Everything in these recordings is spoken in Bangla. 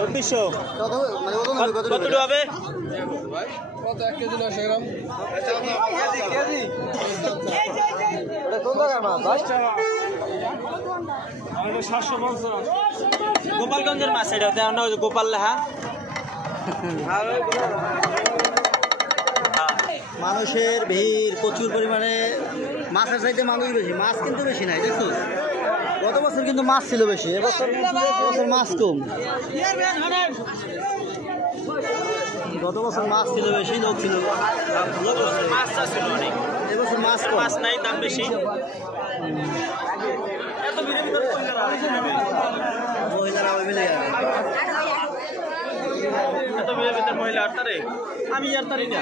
3400 কত হবে কত 1 কেজি 900 গ্রাম কেজি এটা কোন জায়গার মাছ 10 টাকা এটা 750 গোপালগঞ্জের মাছ এটা না গোপাল লেহা মানুষের ভিড় প্রচুর পরিমাণে মাছের চাইতে মানুষ বেশি মাছ কিন্তু বেশি নাই দেখছো গত বছর কিন্তু মাছ ছিল বেশি এবছর মাছ কম গত বছর মাছ ছিল বেশি লোক ছিল মাছ ছিল অনেক এবছর মাছ মাছ নাই দাম বেশি এত মহিলারা মিলে যাবে এত ভিতরে মহিলা আটটারে আমি আর তারি না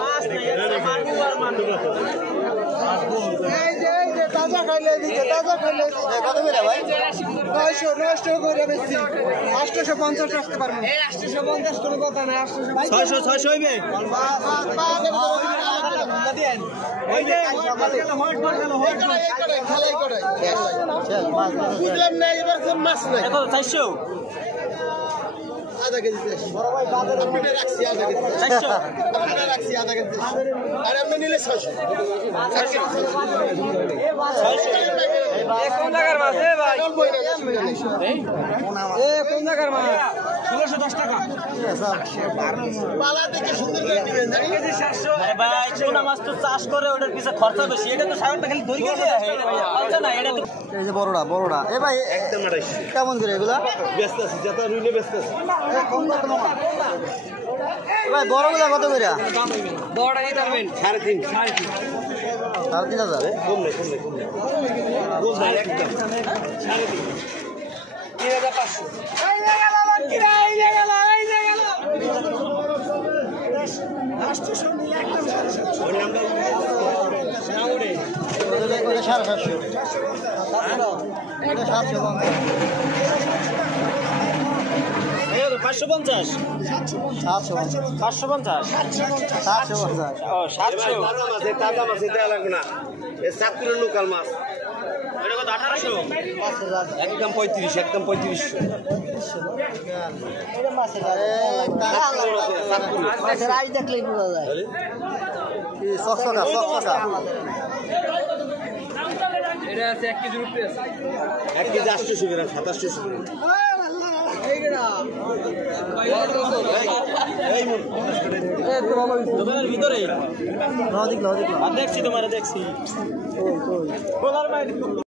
মাছ নাই মানবো আর মানবো এই যে তাজা খাইলে দিতে কত করে ভাই 900 করে বেশি 850 রাখতে পারবো এই 850 কোনো কথা না 600 হইবে ওই যে হোট খেলাই করে বুঝলাম না এবার কোন মাছ নাই কত 400 আধা কেজি বড় ভাই বাজারে পিঠে রাখছি আধা কেজি 400 আধা রাখছি আধা কেজি আর আমি নিলে 600 কোন জায়গার মাছ এ ভাই কোন জায়গার মাছ 1610 টাকা পালা দেখে সুন্দর করে দিবেন জানি কেজি 700 আরে ভাই চুনা মাছ তো চাষ করে ওটার পিছে খরচা বেশি এটা তো সাগরটা খালি ধরি গেছে এটা ভাই খরচা না এটা তো এই যে বড়রা এ ভাই একদম 250 কেমন করে এগুলা ব্যস্ত আছি যত রুইলে ব্যস্ত আছি ভাই বড়গুলা কত করে বড়টা নিতে পারবেন 3.5 3,500 কম নেই কম নাই একদম 550 ও 700 তাজা মাছ দেওয়া লাগবে না এ সাতপুরের লোকাল মাছ এটা কত 1800 একদম 35 মাছের আইস দেখলেই বোঝা যায় চকচকা এটা আছে 1 কেজির উপরে আছে 1 কেজি 800 গ্রাম 2700 গ্রাম দোকানের ভিতরে লজিক দেখছি তোমার দেখছি